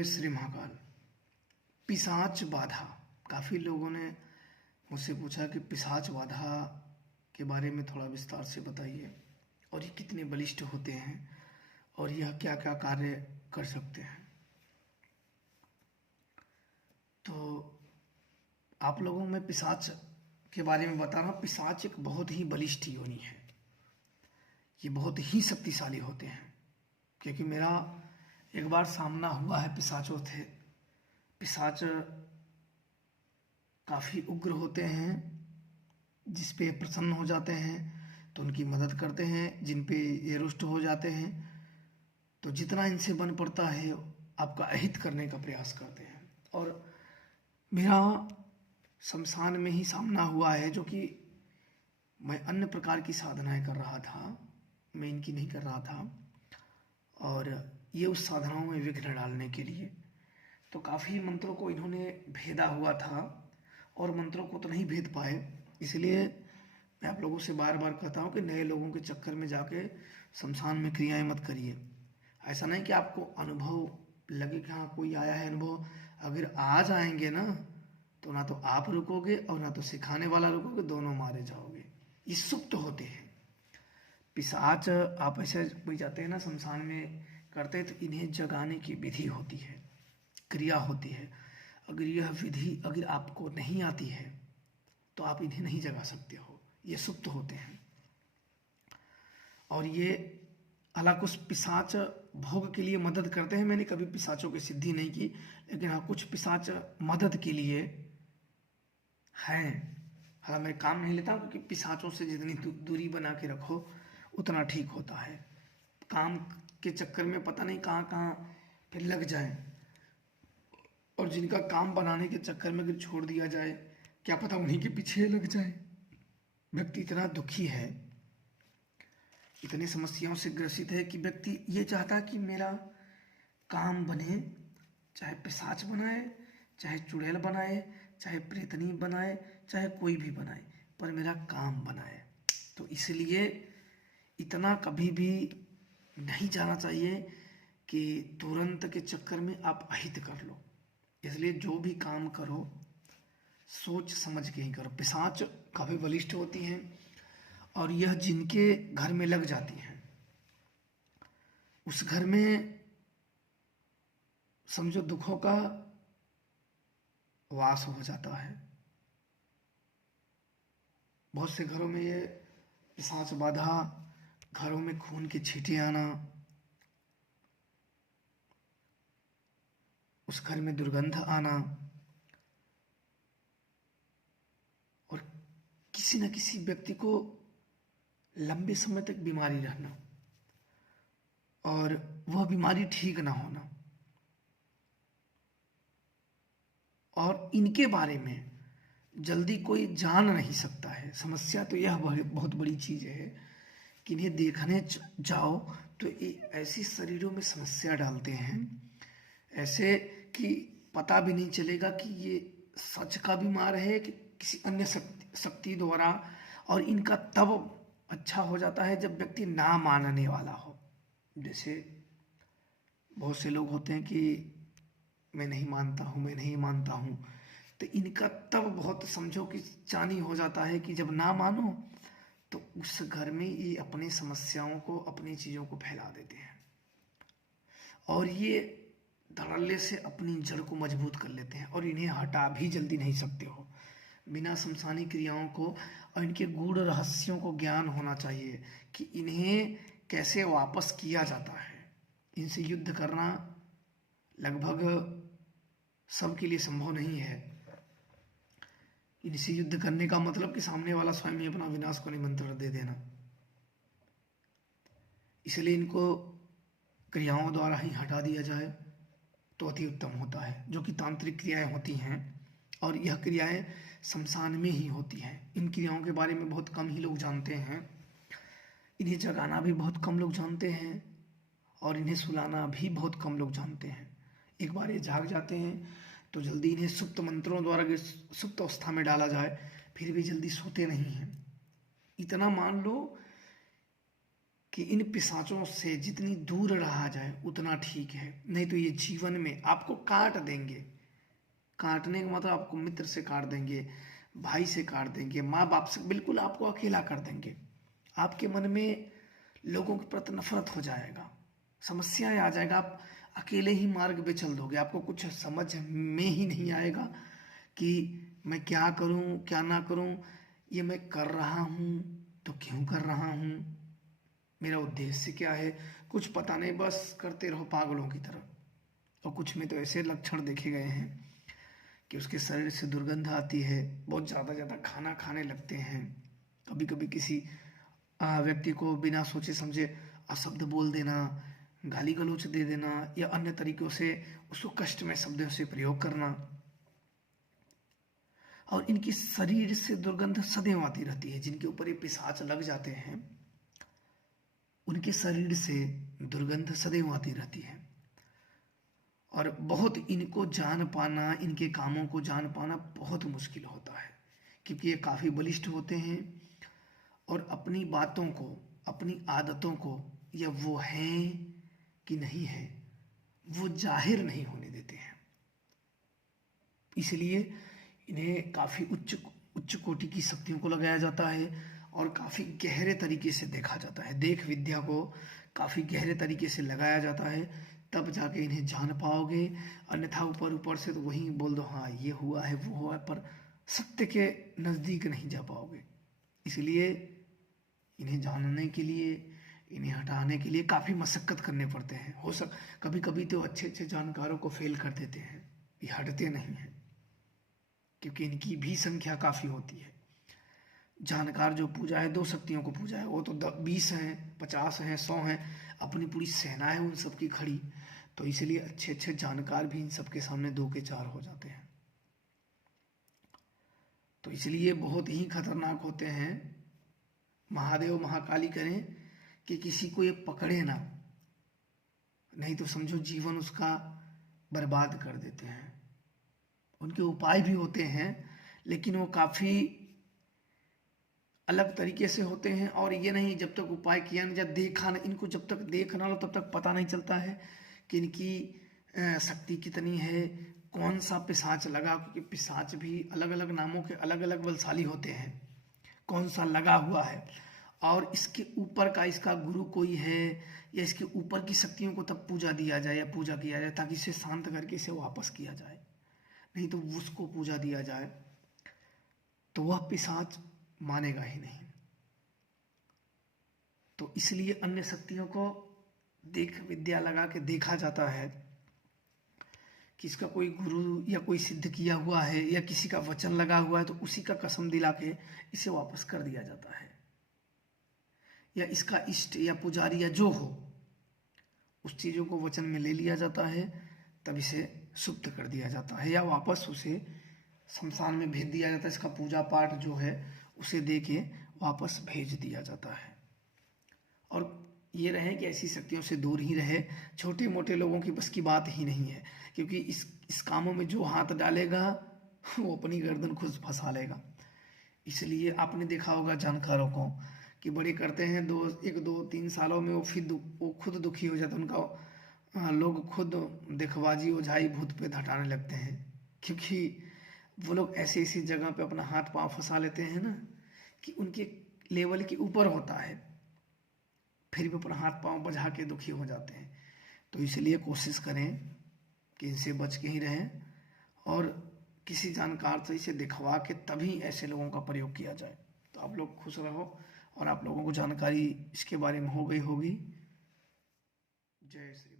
जय श्री महाकाल। पिशाच बाधा। काफ़ी लोगों ने मुझसे पूछा कि पिशाच बाधा के बारे में थोड़ा विस्तार से बताइए, और ये कितने बलिष्ठ होते हैं और यह क्या क्या कार्य कर सकते हैं। तो आप लोगों में पिशाच के बारे में बता रहा हूँ। पिशाच एक बहुत ही बलिष्ठ योनि है। ये बहुत ही शक्तिशाली होते हैं, क्योंकि मेरा एक बार सामना हुआ है पिशाचों से। पिशाच काफ़ी उग्र होते हैं, जिस पे प्रसन्न हो जाते हैं तो उनकी मदद करते हैं, जिन पे ये रुष्ट हो जाते हैं तो जितना इनसे बन पड़ता है आपका अहित करने का प्रयास करते हैं। और मेरा शमशान में ही सामना हुआ है, जो कि मैं अन्य प्रकार की साधनाएं कर रहा था, मैं इनकी नहीं कर रहा था, और ये उस साधनाओं में विघ्न डालने के लिए तो काफ़ी मंत्रों को इन्होंने भेदा हुआ था, और मंत्रों को तो नहीं भेद पाए। इसलिए मैं आप लोगों से बार बार कहता हूँ कि नए लोगों के चक्कर में जाके शमशान में क्रियाएं मत करिए। ऐसा नहीं कि आपको अनुभव लगे कि हाँ कोई आया है अनुभव, अगर आ जाएंगे ना तो ना तो आप रुकोगे और ना तो सिखाने वाला रुकोगे, दोनों मारे जाओगे। ये सुप्त होते हैं पिशाच। आप ऐसे कोई जाते हैं ना शमशान में करते हैं तो इन्हें जगाने की विधि होती है, क्रिया होती है। अगर यह विधि अगर आपको नहीं आती है तो आप इन्हें नहीं जगा सकते हो। ये सुप्त होते हैं, और ये हालांकि उस पिशाच भोग के लिए मदद करते हैं। मैंने कभी पिशाचों की सिद्धि नहीं की, लेकिन हाँ कुछ पिशाच मदद के लिए हैं। हालांकि मैं काम नहीं लेता, क्योंकि पिशाचों से जितनी दूरी बना के रखो उतना ठीक होता है। काम के चक्कर में पता नहीं कहाँ कहाँ फिर लग जाए, और जिनका काम बनाने के चक्कर में अगर छोड़ दिया जाए, क्या पता उन्हीं के पीछे लग जाए। व्यक्ति इतना दुखी है, इतनी समस्याओं से ग्रसित है कि व्यक्ति ये चाहता है कि मेरा काम बने, चाहे पिशाच बनाए, चाहे चुड़ैल बनाए, चाहे प्रेतनी बनाए, चाहे कोई भी बनाए, पर मेरा काम बनाए। तो इसलिए इतना कभी भी नहीं जाना चाहिए कि तुरंत के चक्कर में आप अहित कर लो। इसलिए जो भी काम करो सोच समझ के ही करो। पिशाच काफ़ी बलिष्ठ होती हैं, और यह जिनके घर में लग जाती हैं उस घर में समझो दुखों का वास हो जाता है। बहुत से घरों में ये पिशाच बाधा, घरों में खून के छींटे आना, उस घर में दुर्गंध आना, और किसी न किसी व्यक्ति को लंबे समय तक बीमारी रहना, और वह बीमारी ठीक ना होना। और इनके बारे में जल्दी कोई जान नहीं सकता है। समस्या तो यह बहुत बड़ी चीज़ है कि इन्हें देखने जाओ तो ये ऐसी शरीरों में समस्या डालते हैं, ऐसे कि पता भी नहीं चलेगा कि ये सच का बीमार है कि किसी अन्य शक्ति द्वारा। और इनका तब अच्छा हो जाता है जब व्यक्ति ना मानने वाला हो। जैसे बहुत से लोग होते हैं कि मैं नहीं मानता हूँ, मैं नहीं मानता हूँ, तो इनका तब बहुत समझो कि चानी हो जाता है कि जब ना मानो तो उस घर में ये अपनी समस्याओं को, अपनी चीज़ों को फैला देते हैं, और ये धड़ल्ले से अपनी जड़ को मजबूत कर लेते हैं, और इन्हें हटा भी जल्दी नहीं सकते हो। बिना शमशानी क्रियाओं को और इनके गूढ़ रहस्यों को ज्ञान होना चाहिए कि इन्हें कैसे वापस किया जाता है। इनसे युद्ध करना लगभग सबके लिए संभव नहीं है। इनसे युद्ध करने का मतलब कि सामने वाला स्वयं ही अपना विनाश को निमंत्रण दे देना। इसलिए इनको क्रियाओं द्वारा ही हटा दिया जाए तो अति उत्तम होता है, जो कि तांत्रिक क्रियाएं होती हैं, और यह क्रियाएं शमशान में ही होती हैं। इन क्रियाओं के बारे में बहुत कम ही लोग जानते हैं, इन्हें जगाना भी बहुत कम लोग जानते हैं, और इन्हें सुलाना भी बहुत कम लोग जानते हैं। एक बार ये जाग जाते हैं तो जल्दी इन्हें सुप्त मंत्रों द्वारा अगर सुप्त अवस्था में डाला जाए फिर भी जल्दी सोते नहीं हैं। इतना मान लो कि इन पिशाचों से जितनी दूर रहा जाए उतना ठीक है, नहीं तो ये जीवन में आपको काट देंगे। काटने का मतलब आपको मित्र से काट देंगे, भाई से काट देंगे, माँ बाप से, बिल्कुल आपको अकेला कर देंगे। आपके मन में लोगों के प्रति नफरत हो जाएगा, समस्याएं आ जाएगा, आप अकेले ही मार्ग पे चल दोगे, आपको कुछ समझ में ही नहीं आएगा कि मैं क्या करूं क्या ना करूं, ये मैं कर रहा हूं तो क्यों कर रहा हूं, मेरा उद्देश्य क्या है, कुछ पता नहीं, बस करते रहो पागलों की तरह। और कुछ में तो ऐसे लक्षण देखे गए हैं कि उसके शरीर से दुर्गंध आती है, बहुत ज़्यादा ज़्यादा खाना खाने लगते हैं, कभी कभी किसी व्यक्ति को बिना सोचे समझे अशब्द बोल देना, गाली गलौच दे देना, या अन्य तरीकों से उसको कष्ट में शब्दों से प्रयोग करना। और इनकी शरीर से दुर्गंध सदैव आती रहती है। जिनके ऊपर ये पिशाच लग जाते हैं उनके शरीर से दुर्गंध सदैव आती रहती है। और बहुत इनको जान पाना, इनके कामों को जान पाना बहुत मुश्किल होता है, क्योंकि ये काफ़ी बलिष्ठ होते हैं और अपनी बातों को, अपनी आदतों को, या वो हैं कि नहीं है, वो जाहिर नहीं होने देते हैं। इसलिए इन्हें काफ़ी उच्च उच्च कोटि की शक्तियों को लगाया जाता है और काफ़ी गहरे तरीके से देखा जाता है। देख विद्या को काफ़ी गहरे तरीके से लगाया जाता है, तब जाके इन्हें जान पाओगे। अन्यथा ऊपर ऊपर से तो वहीं बोल दो हाँ ये हुआ है वो हुआ है, पर सत्य के नज़दीक नहीं जा पाओगे। इसलिए इन्हें जानने के लिए, इन्हें हटाने के लिए काफ़ी मशक्क़त करने पड़ते हैं। कभी कभी तो अच्छे अच्छे जानकारों को फेल कर देते हैं, ये हटते नहीं हैं, क्योंकि इनकी भी संख्या काफ़ी होती है। जानकार जो पूजा है, 2 शक्तियों को पूजा है, वो तो 20 हैं, 50 हैं, 100 हैं, अपनी पूरी सेना है उन सब की खड़ी। तो इसलिए अच्छे अच्छे जानकार भी इन सब के सामने 2 के 4 हो जाते हैं। तो इसलिए बहुत ही खतरनाक होते हैं। महादेव महाकाली करें कि किसी को ये पकड़े ना, नहीं तो समझो जीवन उसका बर्बाद कर देते हैं। उनके उपाय भी होते हैं, लेकिन वो काफ़ी अलग तरीके से होते हैं। और ये नहीं, जब तक उपाय किया ना, जब देखा ना, इनको जब तक देख ना लो तब तक पता नहीं चलता है कि इनकी शक्ति कितनी है, कौन सा पिशाच लगा, क्योंकि पिशाच भी अलग अलग नामों के अलग अलग बलशाली होते हैं, कौन सा लगा हुआ है, और इसके ऊपर का इसका गुरु कोई है, या इसके ऊपर की शक्तियों को तब पूजा दिया जाए या पूजा किया जाए, ताकि इसे शांत करके इसे वापस किया जाए। नहीं तो उसको पूजा दिया जाए तो वह पिशाच मानेगा ही नहीं। तो इसलिए अन्य शक्तियों को देख विद्या लगा के देखा जाता है कि इसका कोई गुरु या कोई सिद्ध किया हुआ है या किसी का वचन लगा हुआ है, तो उसी का कसम दिला के इसे वापस कर दिया जाता है। या इसका इष्ट या पुजारी या जो हो, उस चीज़ों को वचन में ले लिया जाता है, तब इसे सुप्त कर दिया जाता है या वापस उसे शमशान में भेज दिया जाता है। इसका पूजा पाठ जो है उसे दे के वापस भेज दिया जाता है। और ये रहे कि ऐसी शक्तियों से दूर ही रहे, छोटे मोटे लोगों की बस की बात ही नहीं है, क्योंकि इस कामों में जो हाथ डालेगा वो अपनी गर्दन खुद फंसा लेगा। इसलिए आपने देखा होगा जानकारों को कि बड़े करते हैं, 1-2-3 सालों में वो खुद दुखी हो जाता है, उनका लोग खुद देखबाजी ओझाई भूत पे हटाने लगते हैं, क्योंकि वो लोग ऐसी ऐसी जगह पे अपना हाथ पांव फंसा लेते हैं ना कि उनके लेवल के ऊपर होता है, फिर भी अपना हाथ पांव बजा के दुखी हो जाते हैं। तो इसलिए कोशिश करें कि इनसे बच के ही रहें और किसी जानकार से इसे दिखवा के तभी ऐसे लोगों का प्रयोग किया जाए। तो आप लोग खुश रहो और आप लोगों को जानकारी इसके बारे में हो गई होगी। जय श्री